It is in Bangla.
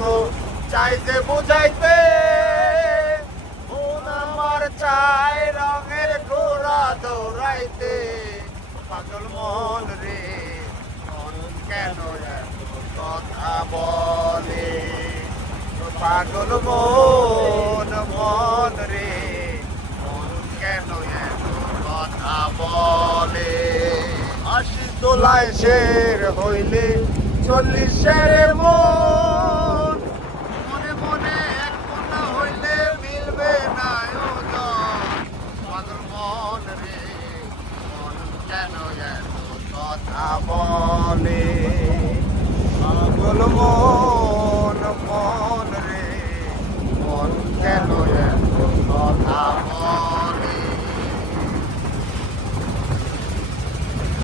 তো চাই যে বুঝাইতে, মন আমার চাই রঙের ঘোড়া দৌড়াইতে। পাগল মন রে মন কেন এত কথা বলে, পাগল মন মন রে মন কেন এত কথা বলে। ৮০ তোলায় শের হইলে ৪০ শের মন, মনে মনে এক মন হইলে মিলবে না ওজন। পাগল মন রে মন কেন এত কথা বলে, পাগল মন মন